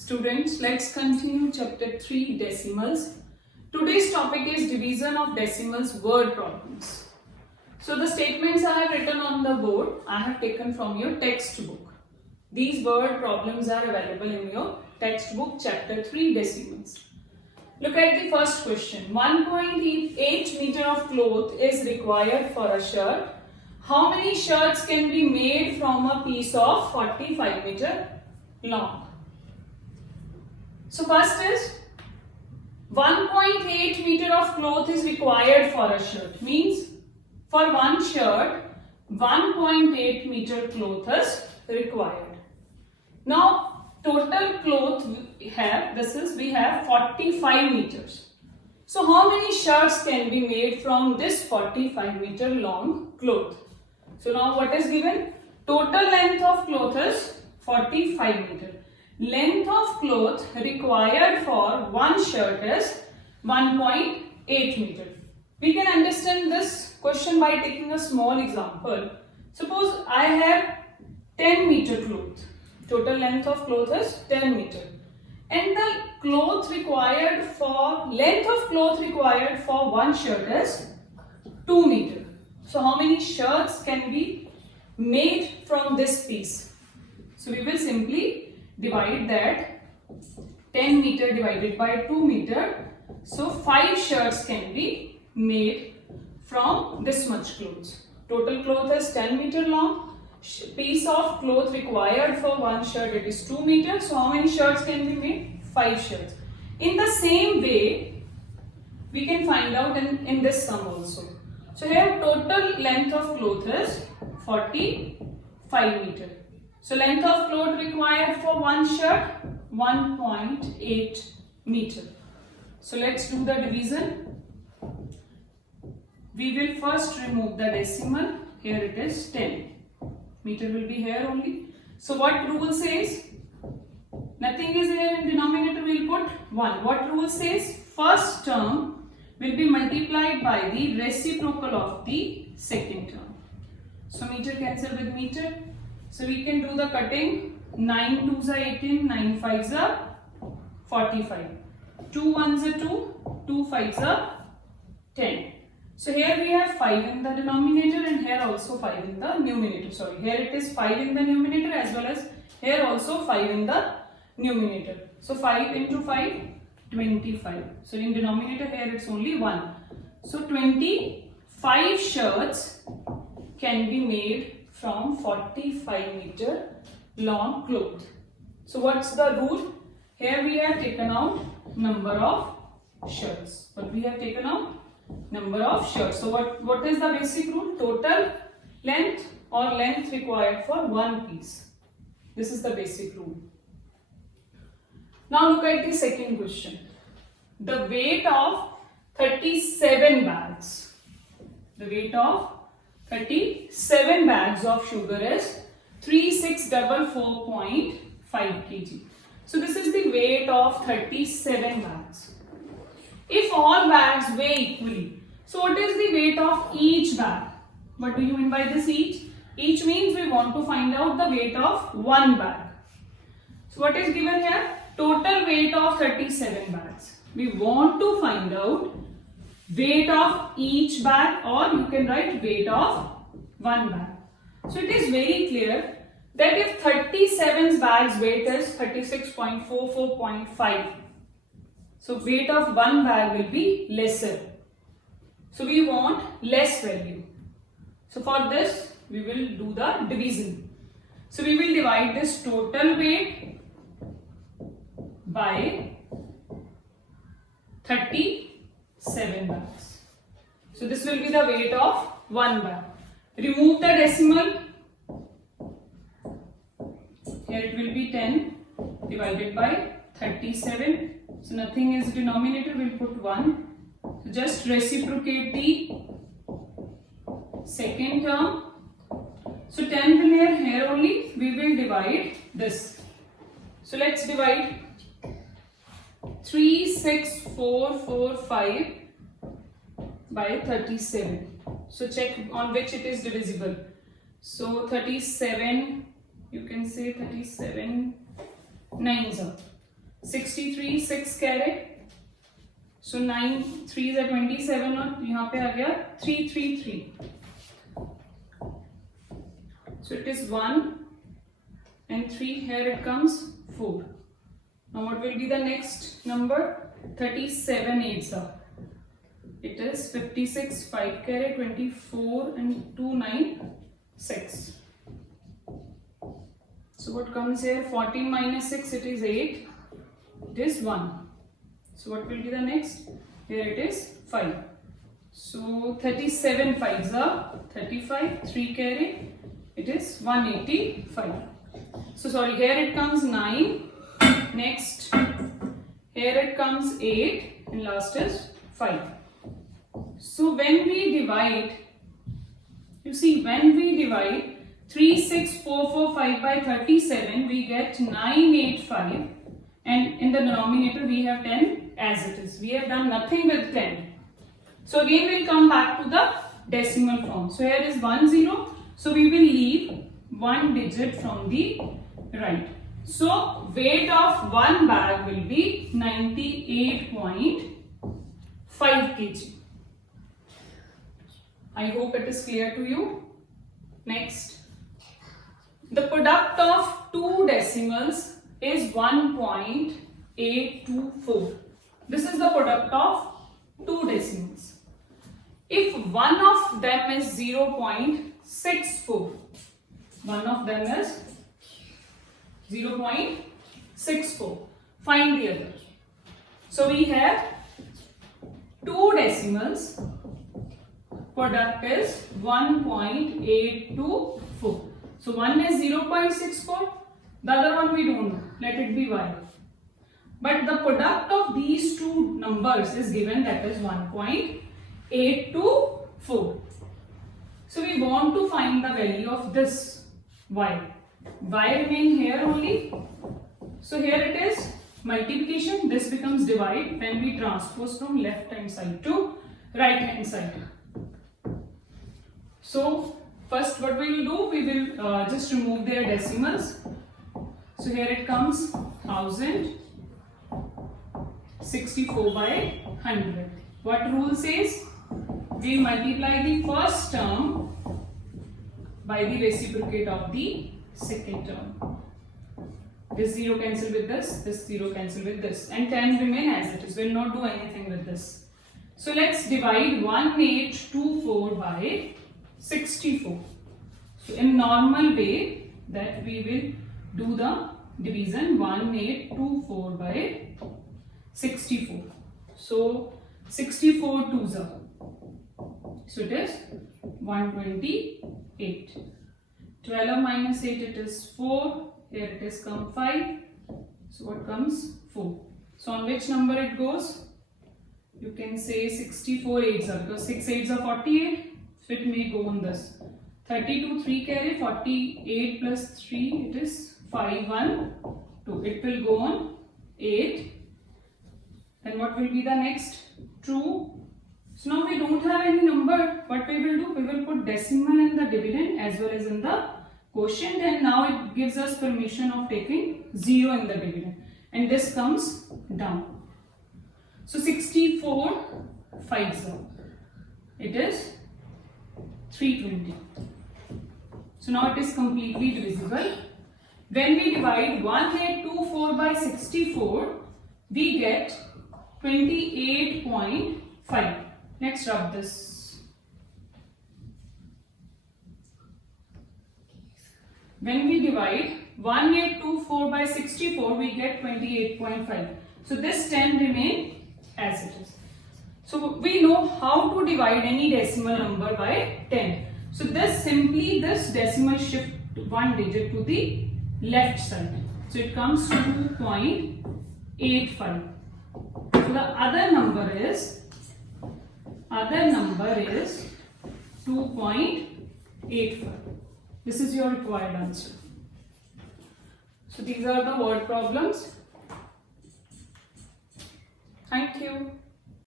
Students, let's continue chapter 3 decimals. Today's topic is division of decimals word problems. So the statements I have written on the board I have taken from your textbook. These word problems are available in your textbook chapter 3 decimals. Look at the first question. 1.8 meter of cloth is required for a shirt. How many shirts can be made from a piece of 45 meter long? So first is 1.8 meter of cloth is required for a shirt. Means for one shirt 1.8 meter cloth is required. Now total cloth we have 45 meters. So how many shirts can be made from this 45 meter long cloth? So now what is given? Total length of cloth is 45 meter. Length of cloth required for one shirt is 1.8 meter. We can understand this question by taking a small example. Suppose I have 10 meter cloth. Total length of cloth is 10 meter. And the length of cloth required for one shirt is 2 meter. So how many shirts can be made from this piece? So we will simply divide that 10 meter divided by 2 meter. So 5 shirts can be made from this much clothes. Total cloth is 10 meter long. Piece of cloth required for one shirt it is 2 meters. So how many shirts can be made? 5 shirts. In the same way, we can find out in this sum also. So here total length of cloth is 45 meter. So length of cloth required for one shirt 1.8 meter. So let's do the division. We will first remove the decimal. Here it is 10. Meter will be here only. So what rule says? Nothing is here in denominator, we will put 1. What rule says? First term will be multiplied by the reciprocal of the second term. So meter cancel with meter. So we can do the cutting. 9 2s are 18, 9 5s are 45. 2 1s are 2, 2 5s are 10. So here we have 5 in the denominator and here also 5 in the numerator. Sorry, here it is 5 in the numerator as well as here also 5 in the numerator. So 5 into 5, 25. So in denominator here it's only 1. So 25 shirts can be made from 45 meter long cloth. So what's the rule? Here we have taken out number of shirts. But we have taken out number of shirts. So what is the basic rule? Total length or length required for one piece. This is the basic rule. Now look at the second question. The weight of 37 bags. The weight of 37 bags of sugar is 3644.5 kg. So this is the weight of 37 bags. If all bags weigh equally, so what is the weight of each bag? What do you mean by this each? Each means we want to find out the weight of one bag. So what is given here? Total weight of 37 bags. We want to find out weight of each bag, or you can write weight of one bag. So it is very clear that if 37 bags weight is 36.44.5, so weight of one bag will be lesser. So we want less value. So for this we will do the division. So we will divide this total weight by 37 bags. So this will be the weight of one bag. Remove the decimal. Here it will be 10 divided by 37. So nothing is denominator, we will put 1. So just reciprocate the second term. So 10 will here only, we will divide this. So let's divide 36445 by 37. So check on which it is divisible. So 37, you can say 37 9s are. 63 6 carat. So 9 3s are 27 और यहाँ पे आ गया 333. So it is 1 and 3. Here it comes 4. Now what will be the next number? 37 8s are. It is 56 5 carat, 24 and 2 9 6. So what comes here? 14 minus 6, it is 8. It is 1. So what will be the next? Here it is 5. So 37 5s are 35, 3 carat. It is 185. So sorry, here it comes 9. Next, here it comes 8 and last is 5. So when we divide, you see when we divide 36445 by 37, we get 985, and in the denominator we have 10 as it is. We have done nothing with 10. So again we'll come back to the decimal form. So here is 10. So we will leave one digit from the right. So weight of one bag will be 98.5 kg. I hope it is clear to you. Next, the product of two decimals is 1.824. This is the product of two decimals. If one of them is 0.64, one of them is 0.64, find the other. So we have two decimals, product is 1.824. So one is 0.64, the other one we don't know, let it be y. But the product of these two numbers is given, that is 1.824. So we want to find the value of this y. Y remain here only. So here it is multiplication, this becomes divide when we transpose from left hand side to right hand side. So first what we will do, we will just remove their decimals. So here it comes 1064 by 100. What rule says? We multiply the first term by the reciprocate of the second term. This 0 cancel with this 0 cancel with this, and 10 remain as it is. We will not do anything with this. So let's divide 1824 by 64. So in normal way that we will do the division 1824 by 64. So 64 2s are. So it is 128. 12 minus 8, it is 4. Here it is come 5. So what comes? 4. So on which number it goes? You can say 64 8s are, because 6 8s are 48. So it may go on this. 32 3 carry, 48 plus 3, it is 5 1 2. It will go on 8. Then what will be the next? 2. So now we don't have any number. What we will do? We will put decimal in the dividend as well as in the quotient, and now it gives us permission of taking 0 in the dividend, and this comes down. So 64 5s are. It is 320. So now it is completely divisible. When we divide 1824 by 64, we get 28.5. Next, rub this. When we divide 1824 by 64, we get 28.5. So this 10 remain as it is. So we know how to divide any decimal number by 10. So this decimal shift one digit to the left side. So it comes to 2.85. So the other number is 2.85. This is your required answer. So these are the word problems. Thank you.